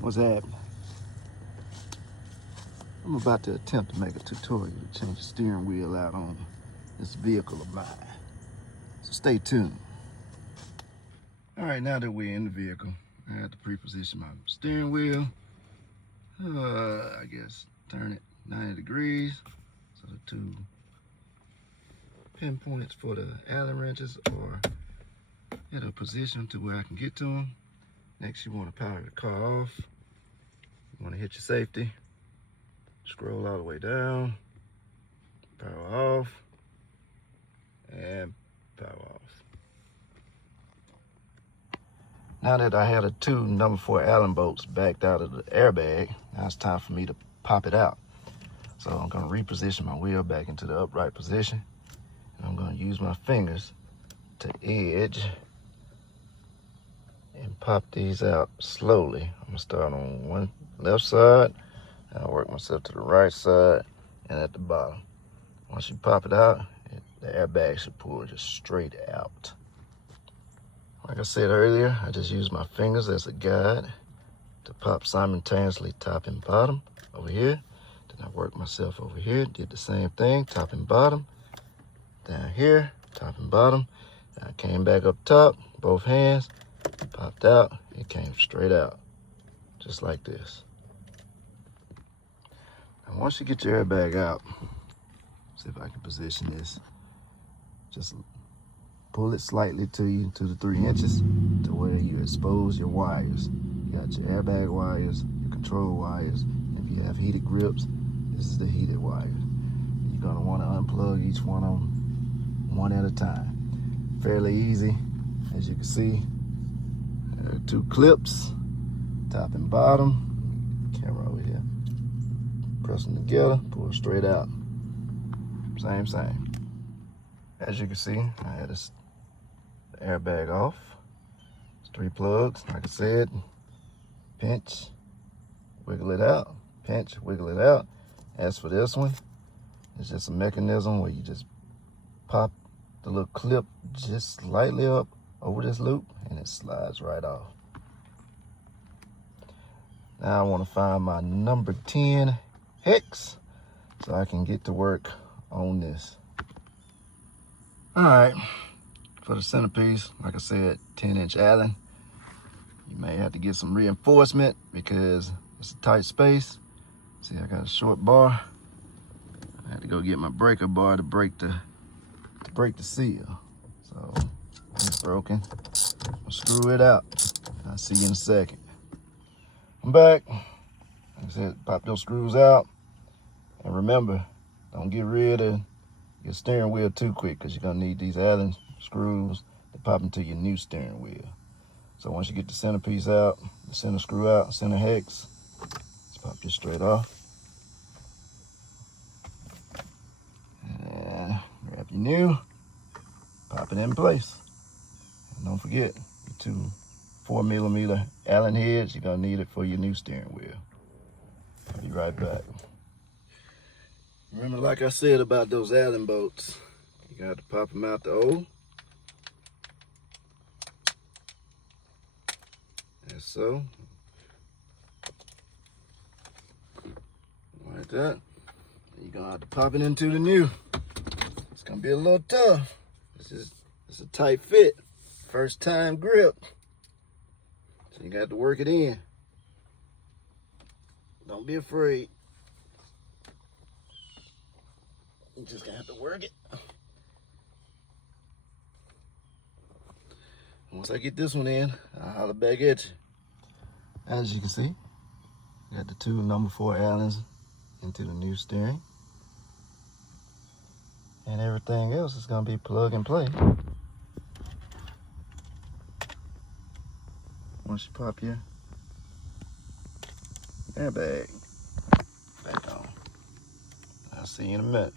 What's happening? I'm about to attempt to make a tutorial to change the steering wheel out on this vehicle of mine. So stay tuned. All right, now that we're in the vehicle, I have to pre-position my steering wheel. I guess turn it 90 degrees. So the two pinpoints for the Allen wrenches are at a position to where I can get to them. Next, you want to power the car off. You want to hit your safety. Scroll all the way down. Power off. And power off. Now that I had the two number 4 Allen bolts backed out of the airbag, now it's time for me to pop it out. So I'm going to reposition my wheel back into the upright position. And I'm going to use my fingers to edge and pop these out slowly. I'm going to start on one left side, and I'll work myself to the right side and at the bottom. Once you pop it out, the airbag should pull just straight out. Like I said earlier, I just use my fingers as a guide to pop simultaneously top and bottom over here. Then I work myself over here, did the same thing, top and bottom. Down here, top and bottom. Then I came back up top, both hands, popped out, it came straight out, just like this. And once you get your airbag out, see if I can position this. Just pull it slightly to you, 2 to 3 inches, to where you expose your wires. You got your airbag wires, your control wires. If you have heated grips, this is the heated wires. You're gonna wanna unplug each one of them one at a time. Fairly easy, as you can see. There are 2 clips, top and bottom. Camera over here. Press them together, pull straight out. Same. As you can see, I had the airbag off. It's 3 plugs, like I said. Pinch, wiggle it out. Pinch, wiggle it out. As for this one, it's just a mechanism where you just pop the little clip just slightly up over this loop and it slides right off. Now I want to find my number 10 hex so I can get to work on this. All right, for the centerpiece, like I said, 10-inch Allen. You may have to get some reinforcement because it's a tight space. See, I got a short bar. I had to go get my breaker bar to break the seal. So it's broken. I'll screw it out. I'll see you in a second. I'm back. Like I said, pop those screws out. And remember, don't get rid of your steering wheel too quick because you're gonna need these Allen screws to pop into your new steering wheel. So once you get the centerpiece out, the center screw out, center hex, let's pop this straight off. And grab your new, pop it in place. And don't forget your 2 4mm Allen heads, you're gonna need it for your new steering wheel. I'll be right back. Remember, like I said about those Allen bolts, you got to pop them out the O. As so. Like that. You're gonna have to pop it into the new. It's gonna be a little tough. It's a tight fit. First time grip. So you got to work it in. Don't be afraid. You just gonna have to work it. Once I get this one in, I'll holler back at you. As you can see, got the 2 number 4 Allens into the new steering. And everything else is gonna be plug and play. Once you pop your airbag back on. I'll see you in a minute.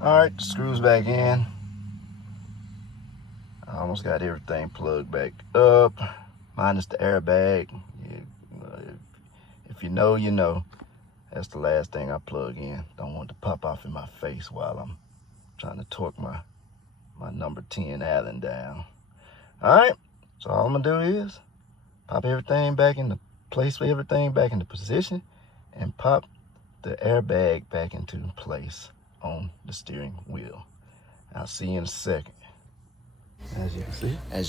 All right, screws back in. I almost got everything plugged back up, minus the airbag. If you know, you know. That's the last thing I plug in. Don't want it to pop off in my face while I'm trying to torque my number 10 Allen down. All right, So all I'm gonna do is pop everything back into place, for everything back into position, and pop the airbag back into place on the steering wheel. I'll see you in a second. As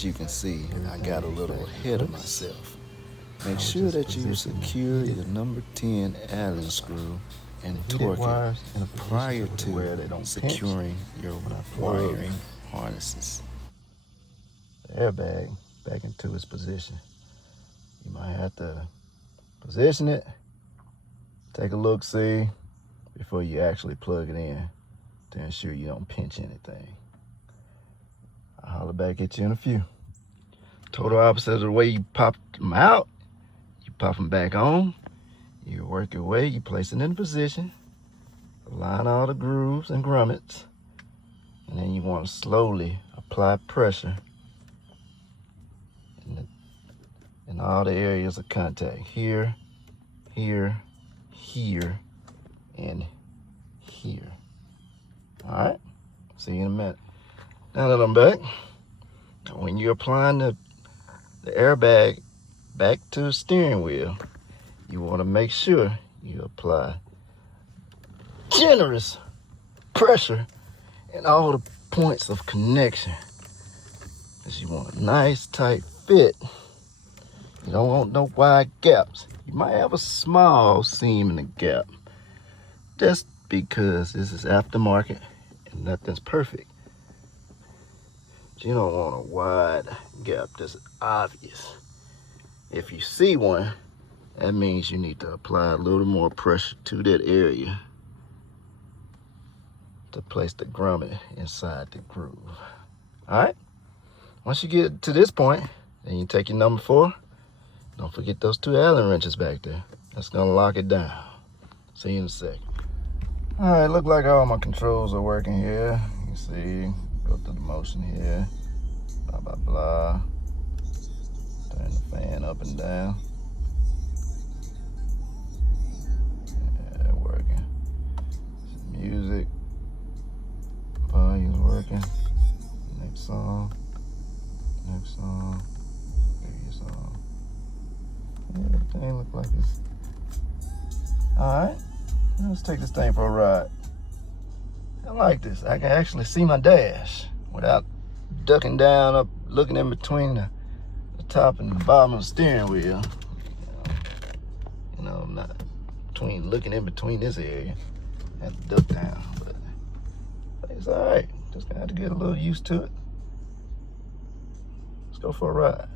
you can see, I got a little ahead of myself. Make sure that you secure your number 10 Allen screw and torque it prior to securing your wiring harnesses. The airbag back into its position. You might have to position it, take a look-see before you actually plug it in to ensure you don't pinch anything. I'll holler back at you in a few. Total opposite of the way you pop them out. You pop them back on. You work your way, you place it in position, align all the grooves and grommets, and then you want to slowly apply pressure in all the areas of contact. Here, here, here, and here. All right, see you in a minute. Now that I'm back, when you're applying the airbag back to the steering wheel, you want to make sure you apply generous pressure in all the points of connection. Because you want a nice tight fit. You don't want no wide gaps. You might have a small seam in the gap. Just because this is aftermarket and nothing's perfect. But you don't want a wide gap that's obvious. If you see one, that means you need to apply a little more pressure to that area to place the grommet inside the groove. All right? Once you get to this point, then you take your number 4. Don't forget those 2 Allen wrenches back there. That's gonna lock it down. See you in a second. All right, look like all my controls are working here. You see, go through the motion here, blah, blah, blah. Turn the fan up and down. Yeah, working. Some music. Volume's working. Next song. Next song. Previous song. Yeah, everything look like this. Alright. Let's take this thing for a ride. I like this. I can actually see my dash without ducking down, up, looking in between the top and the bottom of the steering wheel. You know, not looking in between this area. I have to duck down, but it's all right. Just gonna have to get a little used to it. Let's go for a ride.